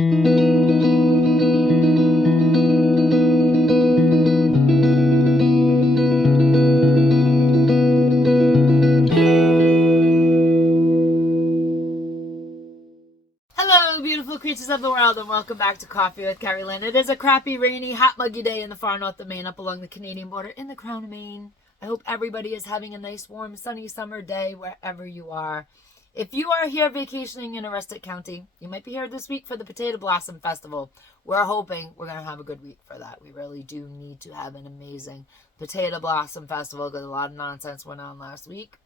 Hello, beautiful creatures of the world, and welcome back to Coffee with Kerri-Lynn. It is a crappy, rainy, hot, muggy day in the far north of Maine, up along the Canadian border in the Crown of Maine. I hope everybody is having a nice, warm, sunny summer day wherever you are. If you are here vacationing in Aroostook County, you might be here this week for the Potato Blossom Festival. We're hoping we're going to have a good week for that. We really do need to have an amazing Potato Blossom Festival because a lot of nonsense went on last week,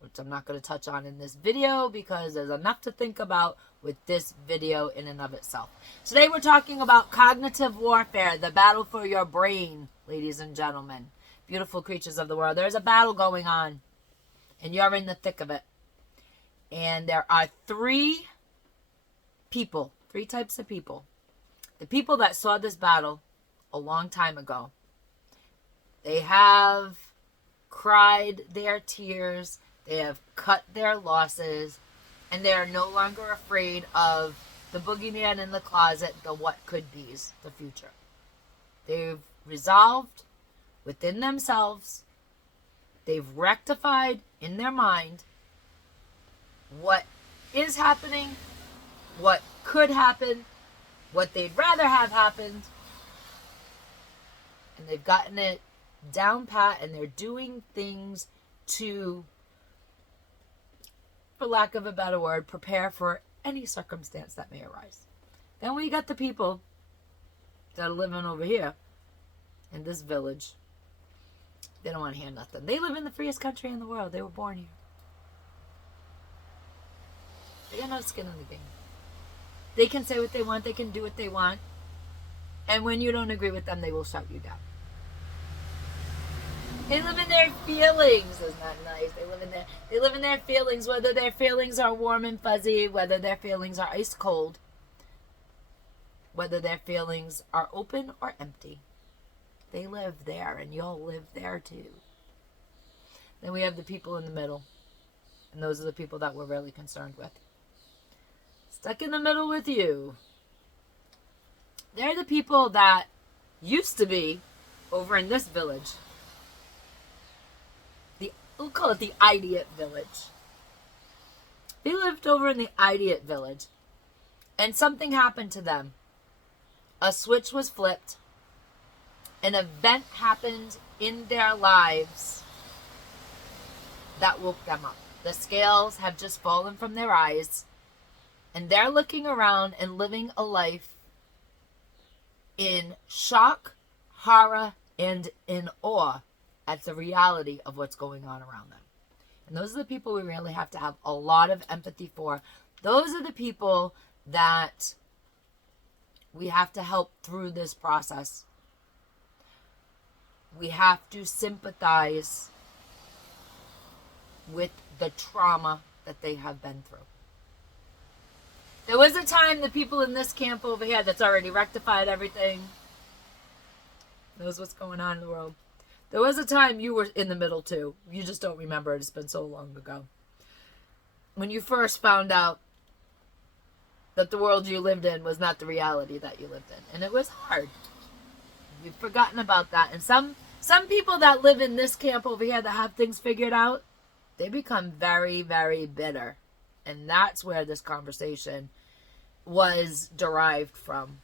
which I'm not going to touch on in this video because there's enough to think about with this video in and of itself. Today we're talking about cognitive warfare, the battle for your brain, ladies and gentlemen. Beautiful creatures of the world. There's a battle going on, and you're in the thick of it. And there are three types of people. The people that saw this battle a long time ago. They have cried their tears. They have cut their losses, and they are no longer afraid of the boogeyman in the closet, the what could be's, the future. They've resolved within themselves, they've rectified in their mind what is happening, what could happen, what they'd rather have happened, and they've gotten it down pat, and they're doing things to, for lack of a better word, prepare for any circumstance that may arise. Then we got the people that are living over here in this village. They don't want to hear nothing. They live in the freest country in the world. They were born here. They got no skin in the game. They can say what they want. They can do what they want. And when you don't agree with them, they will shut you down. They live in their feelings. Isn't that nice? They live in their feelings, whether their feelings are warm and fuzzy, whether their feelings are ice cold, whether their feelings are open or empty. They live there, and you'll live there too. Then we have the people in the middle, and those are the people that we're really concerned with. Stuck in the middle with you. They're the people that used to be over in this village. We'll call it the idiot village. They lived over in the idiot village, and something happened to them. A switch was flipped. An event happened in their lives that woke them up. The scales have just fallen from their eyes, and they're looking around and living a life in shock, horror, and in awe at the reality of what's going on around them. And those are the people we really have to have a lot of empathy for. Those are the people that we have to help through this process. We have to sympathize with the trauma that they have been through. There was a time the people in this camp over here that's already rectified everything, knows what's going on in the world. There was a time you were in the middle too. You just don't remember it. It's been so long ago. When you first found out that the world you lived in was not the reality that you lived in. And it was hard. You've forgotten about that. And some people that live in this camp over here that have things figured out, they become very, very bitter. And that's where this conversation was derived from.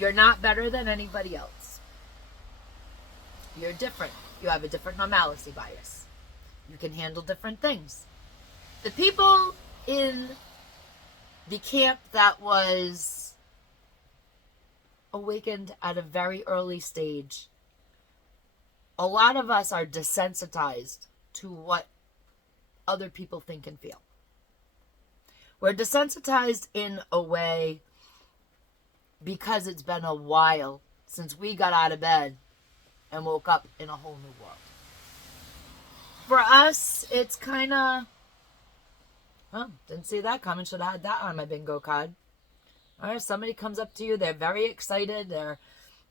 You're not better than anybody else. You're different. You have a different normalcy bias. You can handle different things. The people in the camp that was awakened at a very early stage, a lot of us are desensitized to what other people think and feel. We're desensitized in a way because it's been a while since we got out of bed and woke up in a whole new world. For us, it's kind of, didn't see that coming. Should have had that on my bingo card. All right, somebody comes up to you. They're very excited. They're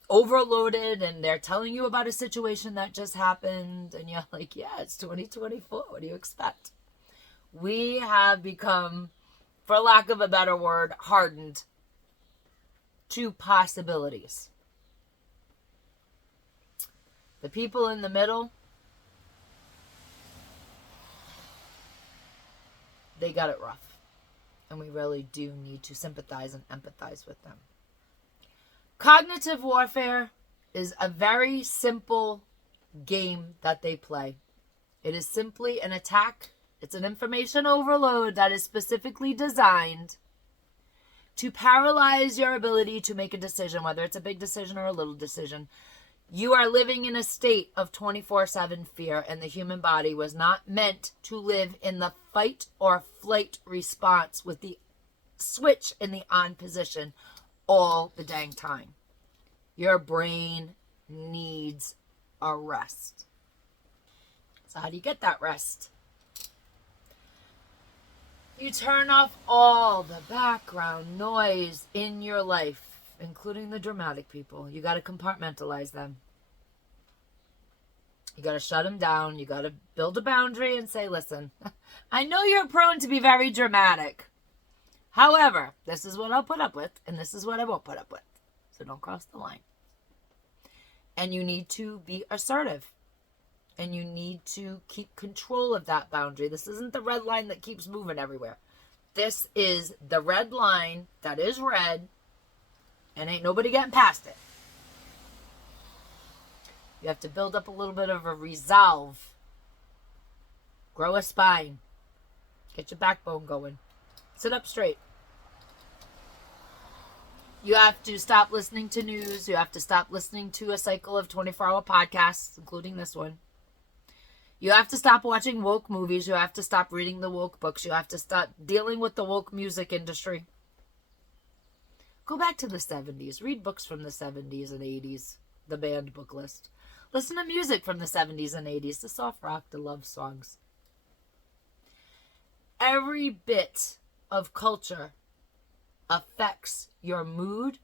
overloaded, and they're telling you about a situation that just happened. And you're like, yeah, it's 2024. What do you expect? We have become, for lack of a better word, hardened to possibilities. The people in the middle, they got it rough. And we really do need to sympathize and empathize with them. Cognitive warfare is a very simple game that they play. It is simply an attack. It's an information overload that is specifically designed to paralyze your ability to make a decision, whether it's a big decision or a little decision. You are living in a state of 24/7 fear, and the human body was not meant to live in the fight or flight response with the switch in the on position all the dang time. Your brain needs a rest. So how do you get that rest? You turn off all the background noise in your life, including the dramatic people. You got to compartmentalize them. You got to shut them down. You got to build a boundary and say, listen, I know you're prone to be very dramatic. However, this is what I'll put up with, and this is what I won't put up with. So don't cross the line. And you need to be assertive. And you need to keep control of that boundary. This isn't the red line that keeps moving everywhere. This is the red line that is red, and ain't nobody getting past it. You have to build up a little bit of a resolve. Grow a spine. Get your backbone going. Sit up straight. You have to stop listening to news. You have to stop listening to a cycle of 24-hour podcasts, including this one. You have to stop watching woke movies. You have to stop reading the woke books. You have to stop dealing with the woke music industry. Go back to the 70s. Read books from the 70s and 80s. The banned book list. Listen to music from the 70s and 80s. The soft rock, the love songs. Every bit of culture affects your mood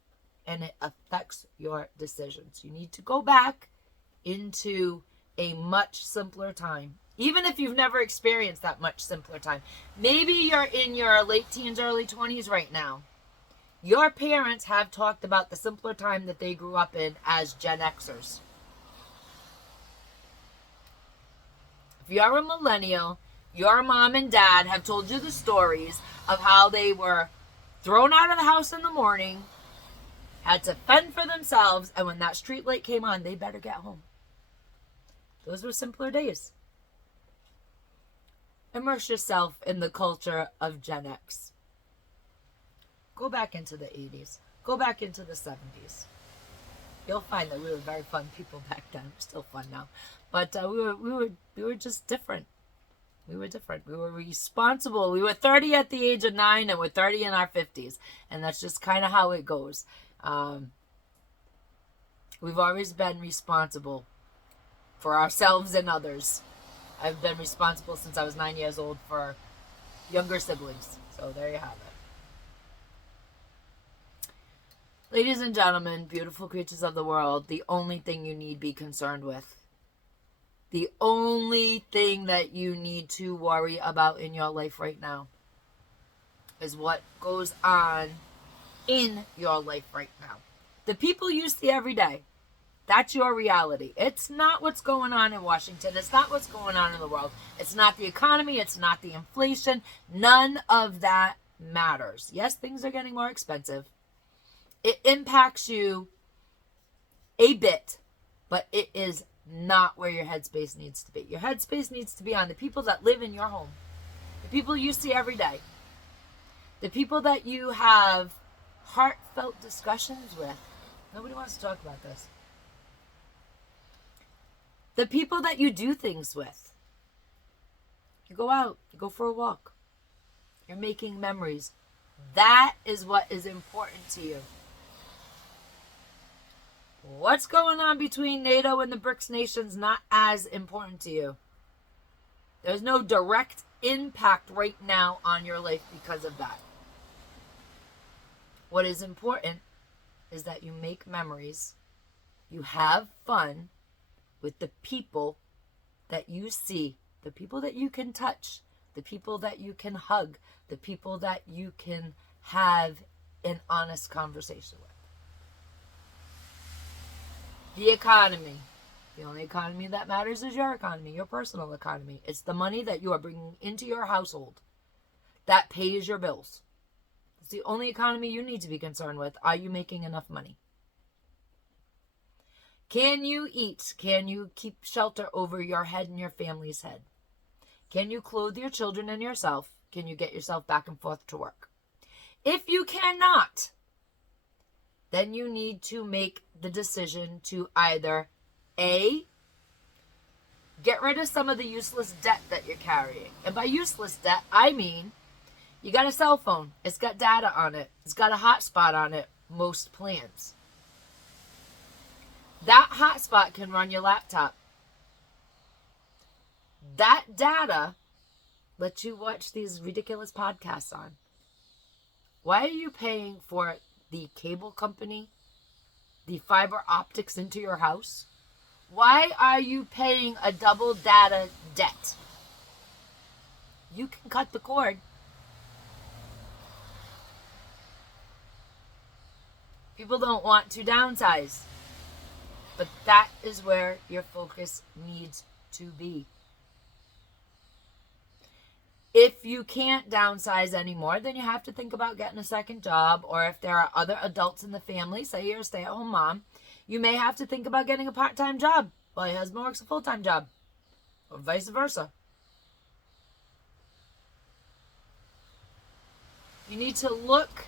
and it affects your decisions. You need to go back into a much simpler time. Even if you've never experienced that much simpler time. Maybe you're in your late teens, early 20s right now. Your parents have talked about the simpler time that they grew up in as Gen Xers. If you're a millennial, your mom and dad have told you the stories of how they were thrown out of the house in the morning, had to fend for themselves, and when that street light came on, they better get home. Those were simpler days. Immerse yourself in the culture of Gen X. Go back into the 80s. Go back into the 70s. You'll find that we were very fun people back then. We're still fun now. But we were just different. We were different. We were responsible. We were 30 at the age of 9 and we're 30 in our 50s. And that's just kind of how it goes. We've always been responsible for ourselves and others. I've been responsible since I was 9 years old for younger siblings. So there you have it. Ladies and gentlemen, beautiful creatures of the world, the only thing you need be concerned with, the only thing that you need to worry about in your life right now is what goes on in your life right now. The people you see every day, that's your reality. It's not what's going on in Washington. It's not what's going on in the world. It's not the economy. It's not the inflation. None of that matters. Yes, things are getting more expensive. It impacts you a bit, but it is not where your headspace needs to be. Your headspace needs to be on the people that live in your home, the people you see every day, the people that you have heartfelt discussions with. Nobody wants to talk about this. The people that you do things with. You go out, you go for a walk. You're making memories. That is what is important to you. What's going on between NATO and the BRICS nations not as important to you. There's no direct impact right now on your life because of that. What is important is that you make memories, you have fun with the people that you see, the people that you can touch, the people that you can hug, the people that you can have an honest conversation with. The economy. The only economy that matters is your economy, your personal economy. It's the money that you are bringing into your household that pays your bills. It's the only economy you need to be concerned with. Are you making enough money? Can you eat? Can you keep shelter over your head and your family's head? Can you clothe your children and yourself? Can you get yourself back and forth to work? If you cannot, then you need to make the decision to either A, get rid of some of the useless debt that you're carrying. And by useless debt, I mean you got a cell phone. It's got data on it. It's got a hotspot on it, most plans. That hotspot can run your laptop. That data lets you watch these ridiculous podcasts on. Why are you paying for the cable company, the fiber optics into your house? Why are you paying a double data debt? You can cut the cord. People don't want to downsize. But that is where your focus needs to be. If you can't downsize anymore, then you have to think about getting a second job. Or if there are other adults in the family, say you're a stay-at-home mom, you may have to think about getting a part-time job while your husband works a full-time job. Or vice versa. You need to look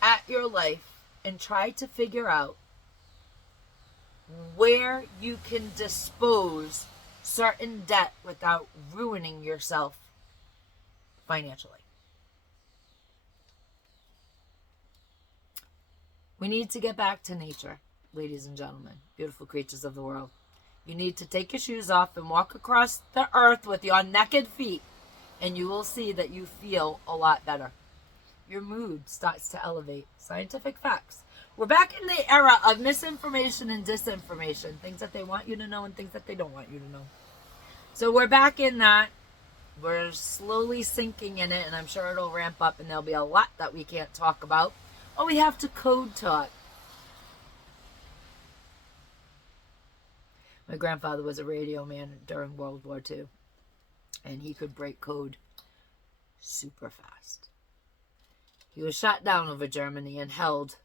at your life and try to figure out where you can dispose certain debt without ruining yourself financially. We need to get back to nature, ladies and gentlemen, beautiful creatures of the world. You need to take your shoes off and walk across the earth with your naked feet, and you will see that you feel a lot better. Your mood starts to elevate. Scientific facts. We're back in the era of misinformation and disinformation. Things that they want you to know and things that they don't want you to know. So we're back in that. We're slowly sinking in it, and I'm sure it'll ramp up, and there'll be a lot that we can't talk about. Oh, we have to code talk. My grandfather was a radio man during World War II, and he could break code super fast. He was shot down over Germany and held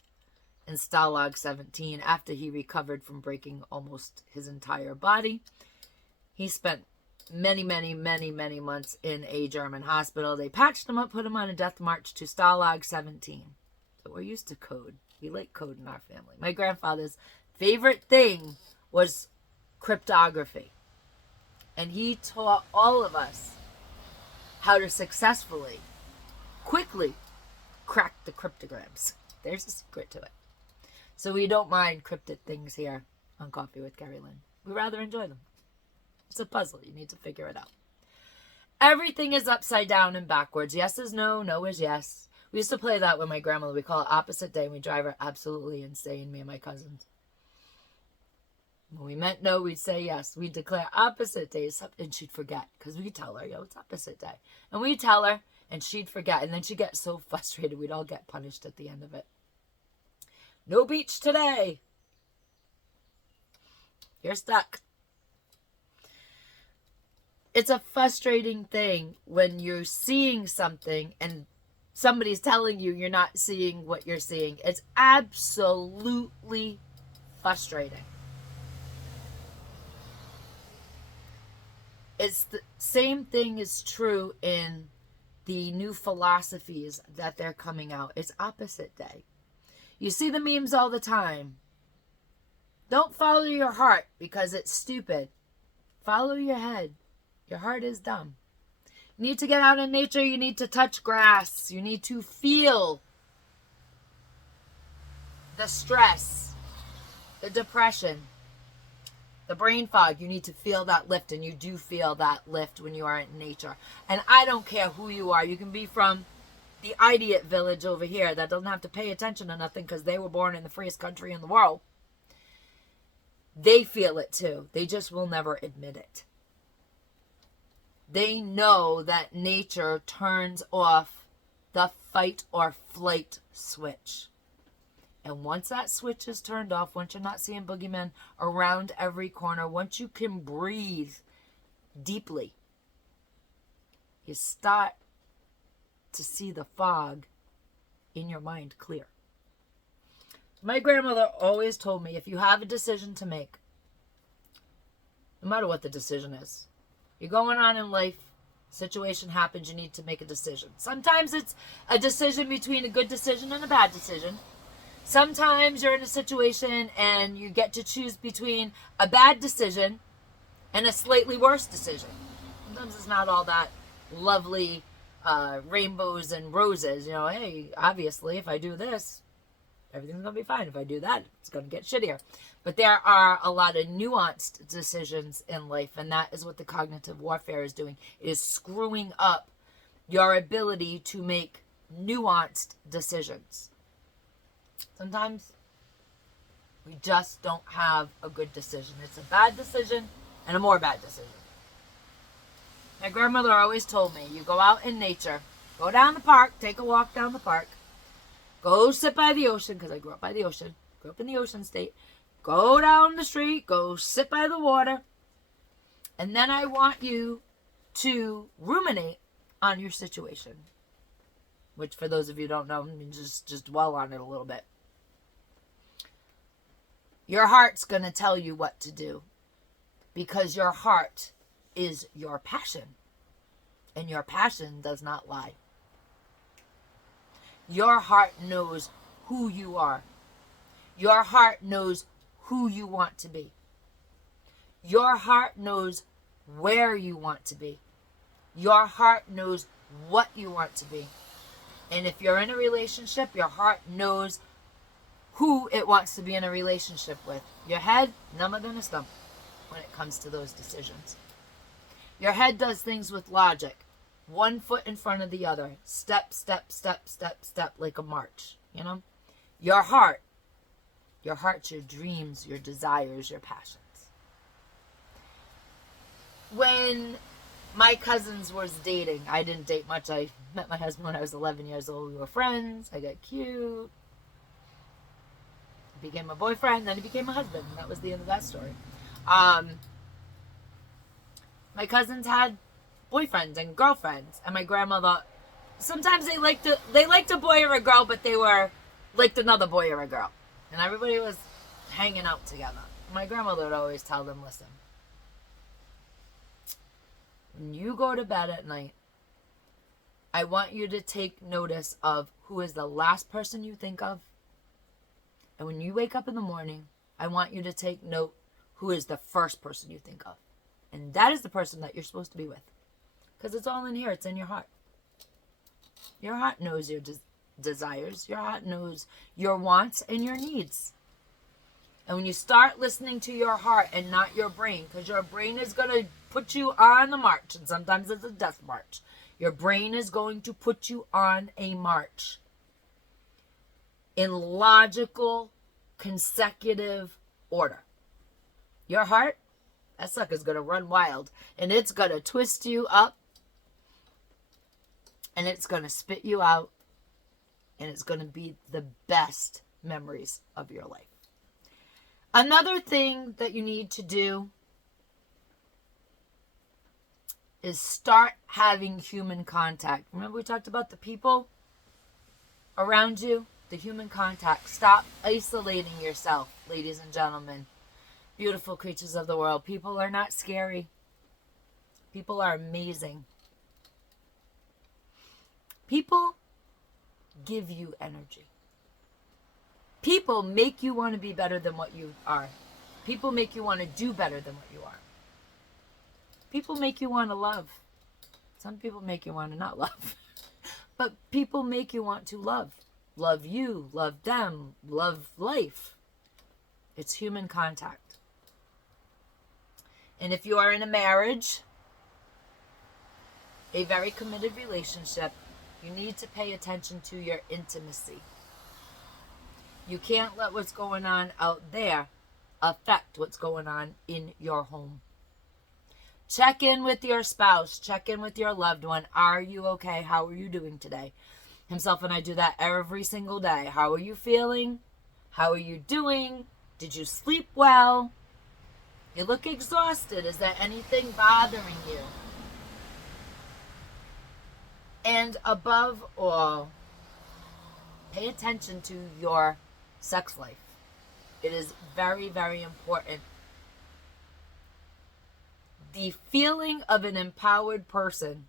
in Stalag 17 after he recovered from breaking almost his entire body. He spent many months in a German hospital. They patched him up, put him on a death march to Stalag 17. So we're used to code. We like code in our family. My grandfather's favorite thing was cryptography. And he taught all of us how to successfully, quickly crack the cryptograms. There's a secret to it. So we don't mind cryptic things here on Coffee with Kerri-Lynn. We rather enjoy them. It's a puzzle. You need to figure it out. Everything is upside down and backwards. Yes is no, no is yes. We used to play that with my grandmother. We call it opposite day, and we drive her absolutely insane, me and my cousins. When we meant no, we'd say yes. We'd declare opposite days, and she'd forget, because we'd tell her, yo, it's opposite day. And we'd tell her, and she'd forget, and then she'd get so frustrated, we'd all get punished at the end of it. No beach today. You're stuck. It's a frustrating thing when you're seeing something and somebody's telling you you're not seeing what you're seeing. It's absolutely frustrating. It's the same thing is true in the new philosophies that they're coming out. It's opposite day. You see the memes all the time. Don't follow your heart because it's stupid. Follow your head. Your heart is dumb. You need to get out in nature. You need to touch grass. You need to feel the stress, the depression, the brain fog. You need to feel that lift, and you do feel that lift when you are in nature. And I don't care who you are. You can be from the idiot village over here that doesn't have to pay attention to nothing because they were born in the freest country in the world. They feel it too. They just will never admit it. They know that nature turns off the fight or flight switch. And once that switch is turned off, once you're not seeing boogeymen around every corner, once you can breathe deeply, you start to see the fog in your mind clear. My grandmother always told me, if you have a decision to make, no matter what the decision is, you're going on in life, situation happens, you need to make a decision. Sometimes it's a decision between a good decision and a bad decision. Sometimes you're in a situation and you get to choose between a bad decision and a slightly worse decision. Sometimes it's not all that lovely rainbows and roses. You know, hey, obviously if I do this, everything's going to be fine. If I do that, it's going to get shittier. But there are a lot of nuanced decisions in life, and that is what the cognitive warfare is doing. It is screwing up your ability to make nuanced decisions. Sometimes we just don't have a good decision. It's a bad decision and a more bad decision. My grandmother always told me, you go out in nature, go down the park, take a walk down the park, go sit by the ocean, because I grew up by the ocean, grew up in the ocean state, go down the street, go sit by the water, and then I want you to ruminate on your situation, which for those of you who don't know, just dwell on it a little bit. Your heart's going to tell you what to do, because your heart is your passion, and your passion does not lie. Your heart knows who you are. Your heart knows who you want to be. Your heart knows where you want to be. Your heart knows what you want to be. And if you're in a relationship, your heart knows who it wants to be in a relationship with. Your head, number than a stump when it comes to those decisions. Your head does things with logic. One foot in front of the other. Step, step, step, step, step, like a march. You know? Your heart's your dreams, your desires, your passions. When my cousins was dating, I didn't date much. I met my husband when I was 11 years old. We were friends. I got cute. He became my boyfriend. Then he became my husband. And that was the end of that story. My cousins had boyfriends and girlfriends, and my grandmother, sometimes they liked a boy or a girl, but they were liked another boy or a girl, and everybody was hanging out together. My grandmother would always tell them, listen, when you go to bed at night, I want you to take notice of who is the last person you think of, and when you wake up in the morning, I want you to take note who is the first person you think of, and that is the person that you're supposed to be with. Because it's all in here. It's in your heart. Your heart knows your desires. Your heart knows your wants and your needs. And when you start listening to your heart and not your brain, because your brain is going to put you on a march, and sometimes it's a death march. Your brain is going to put you on a march in logical, consecutive order. Your heart, that sucker's going to run wild, and it's going to twist you up, and it's going to spit you out, and it's going to be the best memories of your life. Another thing that you need to do is start having human contact. Remember we talked about the people around you? The human contact. Stop isolating yourself, ladies and gentlemen. Beautiful creatures of the world. People are not scary. People are amazing. People give you energy. People make you want to be better than what you are. People make you want to do better than what you are. People make you want to love. Some people make you want to not love. But people make you want to love. Love you, love them, love life. It's human contact. And if you are in a marriage, a very committed relationship, you need to pay attention to your intimacy. You can't let what's going on out there affect what's going on in your home. Check in with your spouse. Check in with your loved one. Are you okay? How are you doing today? Himself and I do that every single day. How are you feeling? How are you doing? Did you sleep well? You look exhausted. Is there anything bothering you? And above all, pay attention to your sex life. It is very, very important. The feeling of an empowered person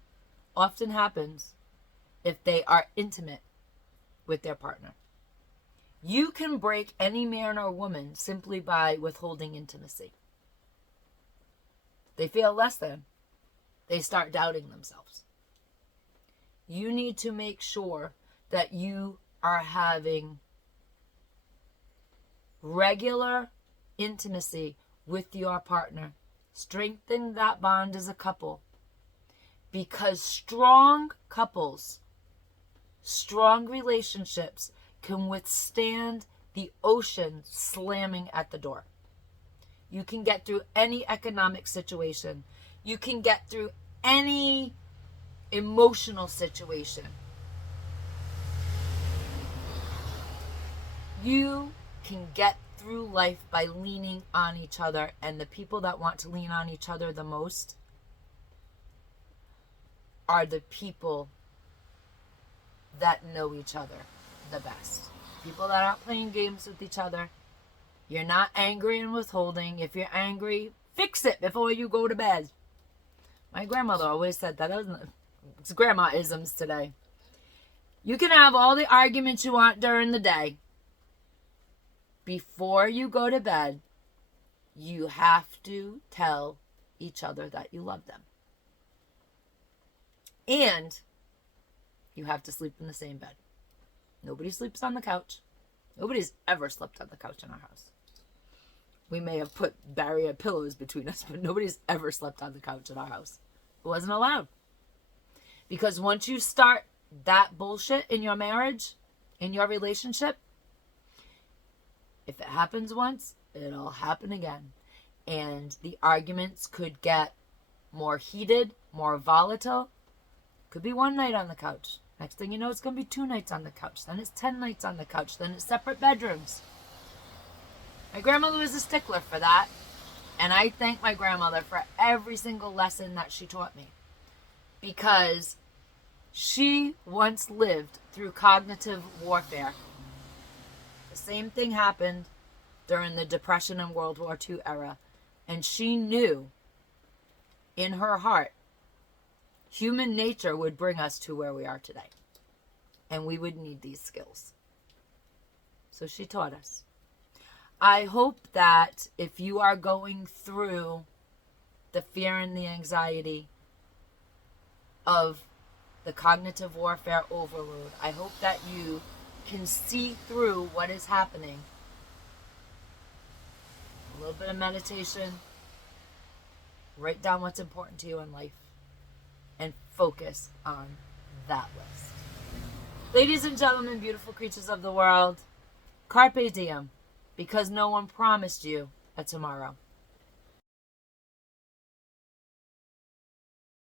often happens if they are intimate with their partner. You can break any man or woman simply by withholding intimacy. They feel less than. They start doubting themselves. You need to make sure that you are having regular intimacy with your partner. Strengthen that bond as a couple. Because strong couples, strong relationships can withstand the ocean slamming at the door. You can get through any economic situation. You can get through any emotional situation. You can get through life by leaning on each other, and the people that want to lean on each other the most are the people that know each other the best. People that aren't playing games with each other. You're not angry and withholding. If you're angry, fix it before you go to bed. My grandmother always said that. It's grandma-isms today. You can have all the arguments you want during the day. Before you go to bed, you have to tell each other that you love them. And you have to sleep in the same bed. Nobody sleeps on the couch. Nobody's ever slept on the couch in our house. We may have put barrier pillows between us, but nobody's ever slept on the couch in our house. It wasn't allowed. Because once you start that bullshit in your marriage, in your relationship, if it happens once, it'll happen again. And the arguments could get more heated, more volatile. Could be one night on the couch. Next thing you know, it's going to be 2 nights on the couch. Then it's 10 nights on the couch. Then it's separate bedrooms. My grandmother was a stickler for that. And I thank my grandmother for every single lesson that she taught me. Because she once lived through cognitive warfare. The same thing happened during the Depression and World War II era. And she knew in her heart human nature would bring us to where we are today. And we would need these skills. So she taught us. I hope that if you are going through the fear and the anxiety of the cognitive warfare overload, I hope that you can see through what is happening. A little bit of meditation. Write down what's important to you in life. And focus on that list. Ladies and gentlemen, beautiful creatures of the world, Carpe Diem, because no one promised you a tomorrow.